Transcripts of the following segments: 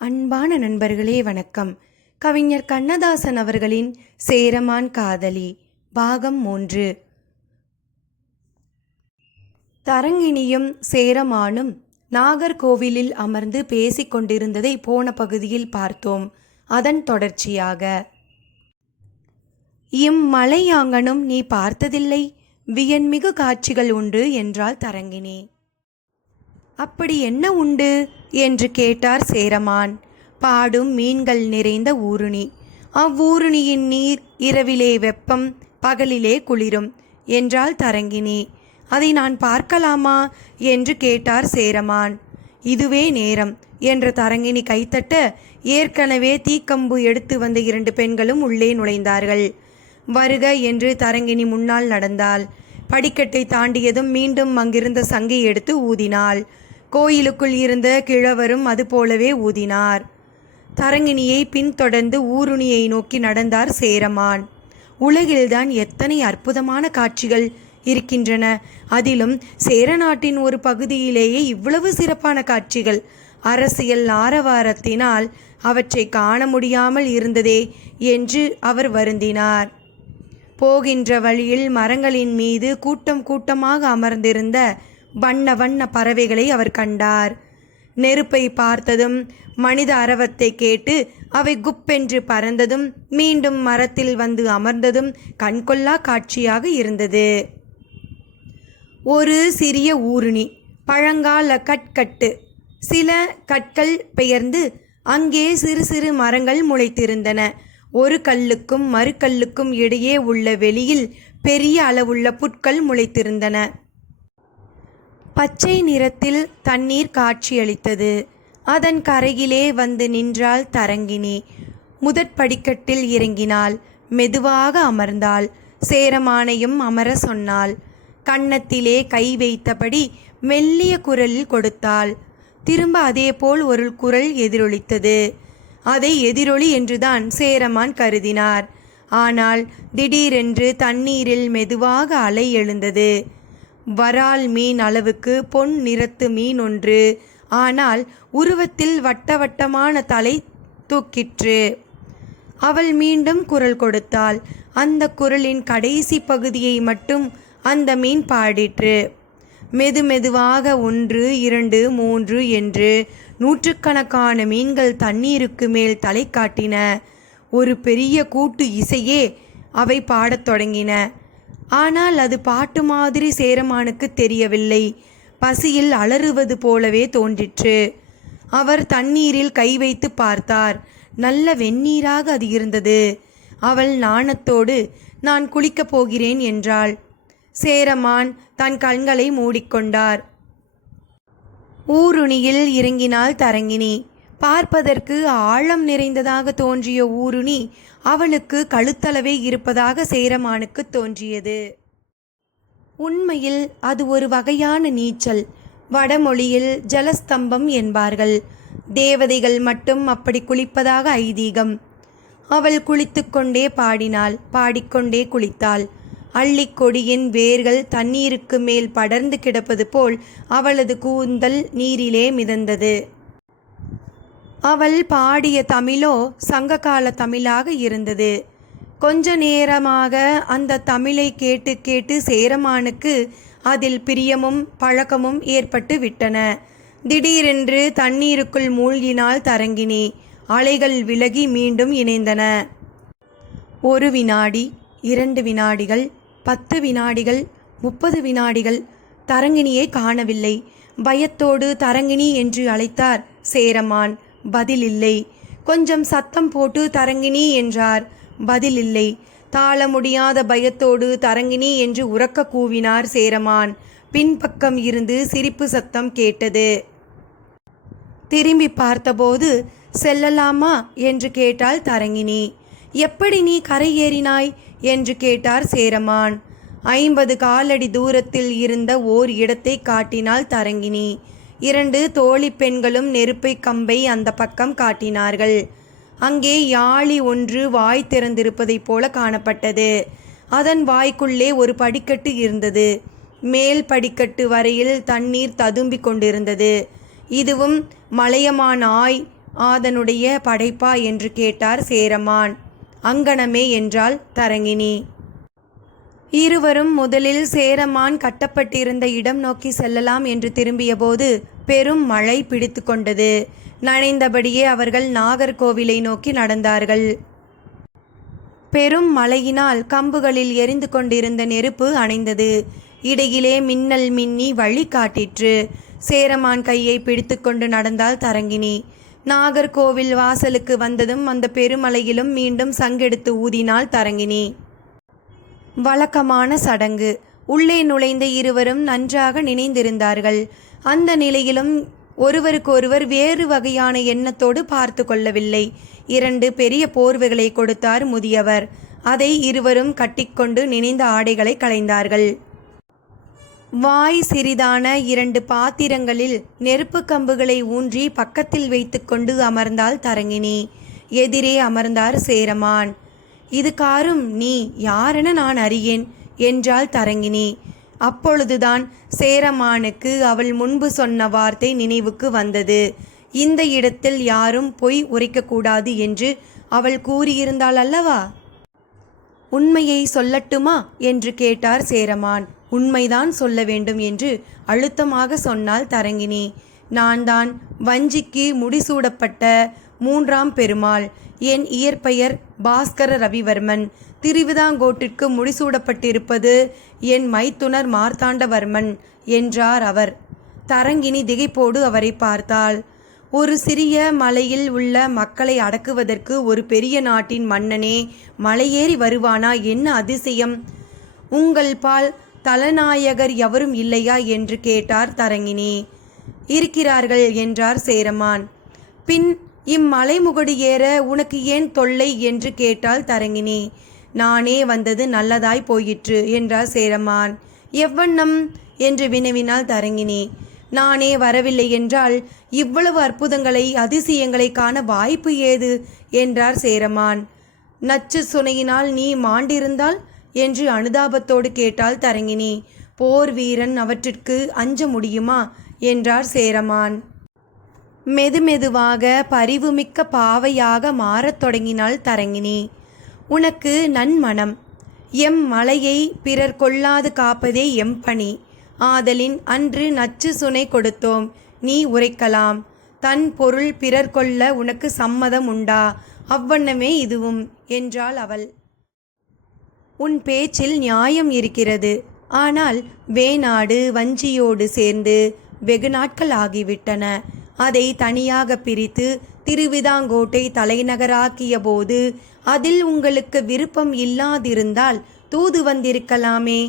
அன்பான நண்பர்களே வணக்கம். கவிஞர் கண்ணதாசன் அவர்களின் சேரமான் காதலி பாகம் மூன்று. தரங்கிணியும் சேரமானும் நாகர்கோவிலில் அமர்ந்து பேசிக்கொண்டிருந்ததை போன பகுதியில் பார்த்தோம். அதன் தொடர்ச்சியாக இம்மலையாங்கனும் நீ பார்த்ததில்லை வியன்மிகு காட்சிகள் உண்டு என்றாள் தரங்கிணி. அப்படி என்ன உண்டு? என்று கேட்டார் சேரமான். பாடும் மீன்கள் நிறைந்த ஊருணி. அவ்வூருணியின் நீர் இரவிலே வெப்பம் பகலிலே குளிரும் என்றாள் தரங்கினி. அதை நான் பார்க்கலாமா? என்று கேட்டார் சேரமான். இதுவே நேரம் என்ற தரங்கினி கைத்தட்ட ஏற்கனவே தீக்கம்பு எடுத்து வந்த இரண்டு பெண்களும் உள்ளே நுழைந்தார்கள். வருக என்று தரங்கினி முன்னால் நடந்தாள். படிக்கட்டை தாண்டியதும் மீண்டும் அங்கிருந்த சங்கை எடுத்து ஊதினாள். கோயிலுக்குள் இருந்த கிழவரும் அதுபோலவே ஊதினார். தரங்கிணியை பின்தொடர்ந்து ஊருணியை நோக்கி நடந்தார் சேரமான். உலகில்தான் எத்தனை அற்புதமான காட்சிகள் இருக்கின்றன. அதிலும் சேரநாட்டின் ஒரு பகுதியிலேயே இவ்வளவு சிறப்பான காட்சிகள். அரசியல் ஆரவாரத்தினால் அவற்றை காண முடியாமல் இருந்ததே என்று அவர் வருந்தினார். போகின்ற வழியில் மரங்களின் மீது கூட்டம் கூட்டமாக அமர்ந்திருந்த வண்ண வண்ண பறவைகளை அவர் கண்டார். நெருப்பை பார்த்ததும் மனித அரவத்தை கேட்டு அவை குப்பென்று பறந்ததும் மீண்டும் மரத்தில் வந்து அமர்ந்ததும் கண்கொள்ளா காட்சியாக இருந்தது. ஒரு சிறிய ஊருணி பழங்கால கட்கட்டு. சில கற்கள் பெயர்ந்து அங்கே சிறு சிறு மரங்கள் முளைத்திருந்தன. ஒரு கல்லுக்கும் மறுகல்லுக்கும் இடையே உள்ள வெளியில் பெரிய அளவுள்ள புட்கள் முளைத்திருந்தன. பச்சை நிறத்தில் தண்ணீர் காட்சியளித்தது. அதன் கரையிலே வந்து நின்றாள் தரங்கினி. முதற் படிக்கட்டில் இறங்கினாள். மெதுவாக அமர்ந்தாள். சேரமானையும் அமர சொன்னாள். கன்னத்திலே கை வைத்தபடி மெல்லிய குரலில் கொடுத்தாள். திரும்ப அதேபோல் ஒரு குரல் எதிரொலித்தது. அதை எதிரொலி என்றுதான் சேரமான் கருதினார். ஆனால் திடீரென்று தண்ணீரில் மெதுவாக அலை எழுந்தது. வரால் மீன் அளவுக்கு பொன் நிறத்து மீன் ஒன்று. ஆனால் உருவத்தில் வட்ட வட்டமான தலை தூக்கிற்று. அவள் மீண்டும் குரல் கொடுத்தாள். அந்த குரலின் கடைசி பகுதியை மட்டும் அந்த மீன் பாடிற்று. மெது மெதுவாக ஒன்று இரண்டு மூன்று என்று நூற்றுக்கணக்கான மீன்கள் தண்ணீருக்கு மேல் தலை காட்டின. ஒரு பெரிய கூட்டு இசையே அவை பாடத் தொடங்கின. ஆனால் அது பாட்டு மாதிரி சேரமானுக்கு தெரியவில்லை. பசியில் அலறுவது போலவே தோன்றிற்று. அவர் தண்ணீரில் கை வைத்து பார்த்தார். நல்ல வெந்நீராக அது இருந்தது. அவள் நாணத்தோடு நான் குளிக்கப் போகிறேன் என்றாள். சேரமான் தன் கண்களை மூடிக்கொண்டார். ஊருணியில் இறங்கினாள் தரங்கினி. பார்ப்பதற்கு ஆழம் நிறைந்ததாக தோன்றிய ஊருணி அவளுக்கு கழுத்தளவே இருப்பதாக சேரமானுக்கு தோன்றியது. உண்மையில் அது ஒரு வகையான நீச்சல். வடமொழியில் ஜலஸ்தம்பம் என்பார்கள். தேவதைகள் மட்டும் அப்படி குளிப்பதாக ஐதீகம். அவள் குளித்துக்கொண்டே பாடினாள். பாடிக்கொண்டே குளித்தாள். அள்ளிக்கொடியின் வேர்கள் தண்ணீருக்கு மேல் படர்ந்து கிடப்பது போல் அவளது கூந்தல் நீரிலே மிதந்தது. அவள் பாடிய தமிழோ சங்ககால தமிழாக இருந்தது. கொஞ்ச நேரமாக அந்த தமிழை கேட்டு கேட்டு சேரமானுக்கு அதில் பிரியமும் பழக்கமும் ஏற்பட்டு விட்டன. திடீரென்று தண்ணீருக்குள் மூழ்கினால் தரங்கினி. அலைகள் விலகி மீண்டும் இணைந்தன. ஒரு வினாடி இரண்டு வினாடிகள் பத்து வினாடிகள் முப்பது வினாடிகள் தரங்கிணியை காணவில்லை. பயத்தோடு தரங்கிணி என்று அழைத்தார் சேரமான். பதில் இல்லை கொஞ்சம் சத்தம் போட்டு தரங்கினி என்றார். பதில் இல்லை தாள முடியாத பயத்தோடு தரங்கினி என்று உறக்க கூவினார் சேரமான். பின்பக்கம் இருந்து சிரிப்பு சத்தம் கேட்டது. திரும்பி பார்த்தபோது செல்லலாமா? என்று கேட்டாள் தரங்கினி. எப்படி நீ கரை ஏறினாய்? என்று கேட்டார் சேரமான். ஐம்பது காலடி தூரத்தில் இருந்த ஓர் இடத்தை காட்டினாள் தரங்கினி. இரண்டு தோழி பெண்களும் நெருப்பை கம்பை அந்த பக்கம் காட்டினார்கள். அங்கே யாழி ஒன்று வாய் திறந்திருப்பதைப் போல காணப்பட்டது. அதன் வாய்க்குள்ளே ஒரு படிக்கட்டு இருந்தது. மேல் படிக்கட்டு வரையில் தண்ணீர் ததும்பிக் கொண்டிருந்தது. இதுவும் மலையமான் ஆய் ஆதனுடைய படைப்பா என்று கேட்டார் சேரமான். அங்கனமே என்றாள் தரங்கினி. இருவரும் முதலில் சேரமான் கட்டப்பட்டிருந்த இடம் நோக்கி செல்லலாம் என்று திரும்பியபோது பெரும் மழை பிடித்து கொண்டது. நனைந்தபடியே அவர்கள் நாகர்கோவிலை நோக்கி நடந்தார்கள். பெரும் மழையினால் கம்புகளில் எரிந்து கொண்டிருந்த நெருப்பு அணைந்தது. இடையிலே மின்னல் மின்னி வழி காட்டிற்று. சேரமான் கையை பிடித்துக்கொண்டு நடந்தால் தரங்கினி. நாகர்கோவில் வாசலுக்கு வந்ததும் அந்த பெருமலையிலும் மீண்டும் சங்கெடுத்து ஊதினாள் தரங்கினி. வழக்கமான சடங்கு. உள்ளே நுழைந்த இருவரும் நன்றாக நினைந்திருந்தார்கள். அந்த நிலையிலும் ஒருவருக்கொருவர் வேறு வகையான எண்ணத்தோடு பார்த்து கொள்ளவில்லை. இரண்டு பெரிய போர்வைகளை கொடுத்தார் முதியவர். அதை இருவரும் கட்டிக்கொண்டு நினைந்த ஆடைகளை களைந்தார்கள். வாய் சிறிதான இரண்டு பாத்திரங்களில் நெருப்பு கம்புகளை ஊன்றி பக்கத்தில் வைத்துக்கொண்டு அமர்ந்தாள் தரங்கினி. எதிரே அமர்ந்தார் சேரமான். இது காரும் நீ யாரென நான் அறியேன்? என்றாள் தரங்கினி. அப்பொழுதுதான் சேரமானுக்கு அவள் முன்பு சொன்ன வார்த்தை நினைவுக்கு வந்தது. இந்த இடத்தில் யாரும் பொய் உரைக்கக்கூடாது என்று அவள் கூறியிருந்தாள் அல்லவா? உண்மையை சொல்லட்டுமா? என்று கேட்டார் சேரமான். உண்மைதான் சொல்ல வேண்டும் என்று அழுத்தமாக சொன்னாள் தரங்கினி. நான் தான் வஞ்சிக்கு முடிசூடப்பட்ட மூன்றாம் பெருமாள். என் இயற்பெயர் பாஸ்கர ரவிவர்மன். திருவிதாங்கோட்டிற்கு முடிசூடப்பட்டிருப்பது என் மைத்துனர் மார்த்தாண்டவர்மன் என்றார் அவர். தரங்கினி திகைப்போடு அவரை பார்த்தாள். ஒரு சிறிய மலையில் உள்ள மக்களை அடக்குவதற்கு ஒரு பெரிய நாட்டின் மன்னனே மலையேறி வருவானா? என்ன அதிசயம்? உங்கள் பால் தலநாயகர் எவரும் இல்லையா? என்று கேட்டார் தரங்கினி. இருக்கிறார்கள் என்றார் சேரமான். பின் இம்மலைமுகடு ஏற உனக்கு ஏன் தொல்லை என்று கேட்டாள் தரங்கினி. நானே வந்தது நல்லதாய் போயிற்று என்றார் சேரமான். எவ்வண்ணம்? என்று வினவினாள் தரங்கினி. நானே வரவில்லை என்றால் இவ்வளவு அற்புதங்களை அதிசயங்களை காண வாய்ப்பு ஏது? என்றார் சேரமான். நச்சு சுனையினால் நீ மாண்டிருந்தால்? என்று அனுதாபத்தோடு கேட்டாள் தரங்கினி. போர் வீரன் அவற்றிற்கு அஞ்ச முடியுமா? என்றார் சேரமான். மெதுமெதுவாக பரிவுமிக்க பாவையாக மாறத் தொடங்கினாள் தரங்கினி. உனக்கு நன்மணம் எம் மலையை பிறர் கொள்ளாது காப்பதே எம் பணி. ஆதலின் அன்று நச்சு சுனை கொடுத்தோம். நீ உரைக்கலாம். தன் பொருள் பிறர் கொள்ள உனக்கு சம்மதம் உண்டா? அவ்வண்ணமே இதுவும் என்றாள் அவள். உன் பேச்சில் நியாயம் இருக்கிறது. ஆனால் வேநாடு வஞ்சியோடு சேர்ந்து வெகு நாட்கள் ஆகிவிட்டன. அதை தனியாக பிரித்து திருவிதாங்கோட்டை தலைநகராக்கிய போது அதில் உங்களுக்கு விருப்பம் இல்லாதிருந்தால் தூது வந்திருக்கலாமே.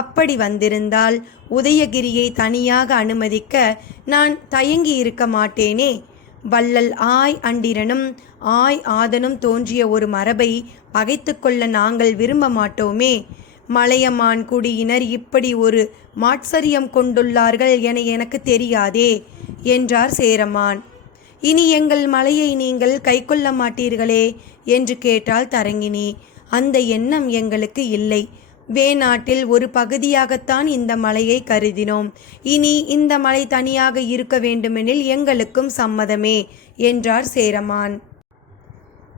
அப்படி வந்திருந்தால் உதயகிரியை தனியாக அனுமதிக்க நான் தயங்கி இருக்க மாட்டேனே. வள்ளல் ஆய் அண்டிரனும் ஆய் ஆதனும் தோன்றிய ஒரு மரபை பகைத்து கொள்ள நாங்கள் விரும்ப மாட்டோமே. மலையமான் குடியினர் இப்படி ஒரு மாட்சரியம் கொண்டுள்ளார்கள் என எனக்கு தெரியாதே. என்றார் சேரமான். இனி எங்கள் மலையை நீங்கள் கைக்கொள்ள மாட்டீர்களே என்று கேட்டாள் தரங்கினி. அந்த எண்ணம் எங்களுக்கு இல்லை. வேநாட்டில் ஒரு பகுதியாகத்தான் இந்த மலையை கருதினோம். இனி இந்த மலை தனியாக இருக்க வேண்டுமெனில் எங்களுக்கும் சம்மதமே என்றார் சேரமான்.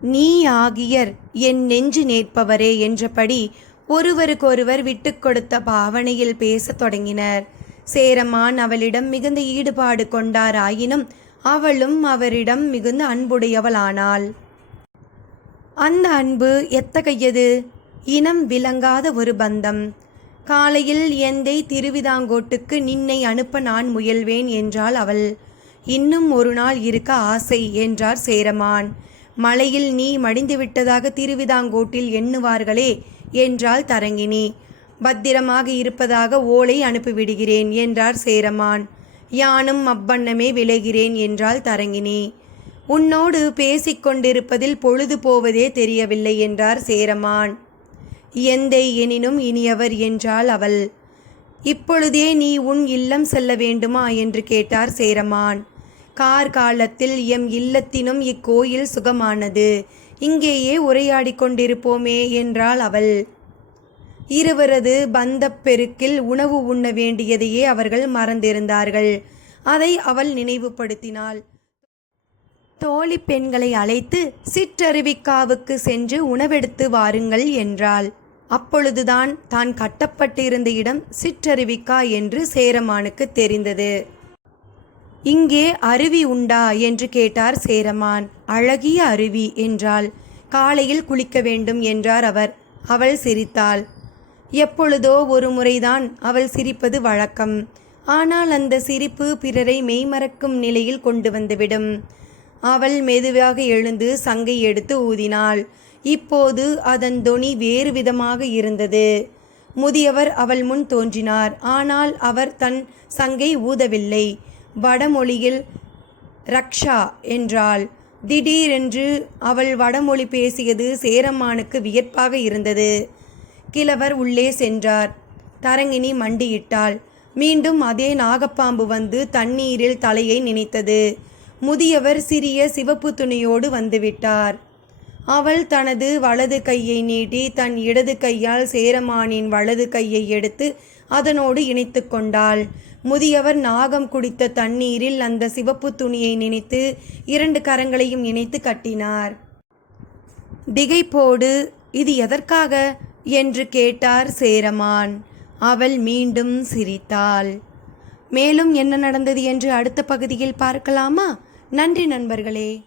நீ ஆகியர் என் நெஞ்சு நேர்ப்பவரே என்றபடி ஒருவருக்கொருவர் விட்டு கொடுத்த பாவனையில் பேசத் தொடங்கினர். சேரமான் அவளிடம் மிகுந்த ஈடுபாடு கொண்டாராயினும் அவளும் அவரிடம் மிகுந்த அன்புடையவளானாள். அந்த அன்பு எத்தகையது? இனம் விளங்காத ஒரு பந்தம். காலையில் எந்தை திருவிதாங்கோட்டுக்கு நின்னை அனுப்ப நான் முயல்வேன் என்றாள் அவள். இன்னும் ஒரு நாள் இருக்க ஆசை என்றார் சேரமான். மலையில் நீ மடிந்துவிட்டதாக திருவிதாங்கோட்டில் எண்ணுவார்களே என்றாள் தரங்கினி. பத்திரமாக இருப்பதாக ஓலை அனுப்பிவிடுகிறேன் என்றார் சேரமான். யானும் அவ்வண்ணமே விளைகிறேன் என்றாள் தரங்கினி. உன்னோடு பேசிக்கொண்டிருப்பதில் பொழுது போவதே தெரியவில்லை என்றார் சேரமான். எந்தை எனினும் இனியவர் என்றாள் அவள். இப்பொழுதே நீ உன் இல்லம் செல்ல வேண்டுமா? என்று கேட்டார் சேரமான். கார் காலத்தில் எம் இல்லத்தினும் இக்கோயில் சுகமானது. இங்கேயே உரையாடிக் கொண்டிருப்போமே என்றாள் அவள். இருவரது பந்தப் பெருக்கில் உணவு உண்ண வேண்டியதையே அவர்கள் மறந்திருந்தார்கள். அதை அவள் நினைவுபடுத்தினாள். தோழி பெண்களை அழைத்து சிற்றருவிக்காவுக்கு சென்று உணவெடுத்து வாருங்கள் என்றாள். அப்பொழுதுதான் தான் கட்டப்பட்டிருந்த இடம் சிற்றருவிக்கா என்று சேரமானுக்கு தெரிந்தது. இங்கே அருவி உண்டா? என்று கேட்டார் சேரமான். அழகிய அருவி என்றாள். காலையில் குளிக்க வேண்டும் என்றார் அவர். அவள் சிரித்தாள். எப்பொழுதோ ஒரு முறைதான் அவள் சிரிப்பது வழக்கம். ஆனால் அந்த சிரிப்பு பிறரை மெய்மறக்கும் நிலையில் கொண்டு வந்துவிடும். அவள் மெதுவாக எழுந்து சங்கை எடுத்து ஊதினாள். இப்போது அதன் தொனி வேறு விதமாக இருந்தது. முதியவர் அவள் முன் தோன்றினார். ஆனால் அவர் தன் சங்கை ஊதவில்லை. வடமொழியில் ரக்ஷா என்றாள். திடீரென்று அவள் வடமொழி பேசியது சேரம்மானுக்கு வியப்பாக இருந்தது. கிழவர் உள்ளே சென்றார். தரங்கினி மண்டியிட்டாள். மீண்டும் அதே நாகப்பாம்பு வந்து தண்ணீரில் தலையை நினைத்தது. முதியவர் சிறிய சிவப்பு துணியோடு வந்துவிட்டார். அவள் தனது வலது கையை நீட்டி தன் இடது கையால் சேரமானின் வலது கையை எடுத்து அதனோடு இணைத்து கொண்டாள். முதியவர் நாகம் குடித்த தண்ணீரில் அந்த சிவப்பு துணியை நினைத்து இரண்டு கரங்களையும் இணைத்து கட்டினார். திகைப்போடு இது எதற்காக? என்று கேட்டார் சேரமான். அவள் மீண்டும் சிரித்தாள். மேலும் என்ன நடந்தது என்று அடுத்த பகுதியில் பார்க்கலாமா? நன்றி நண்பர்களே.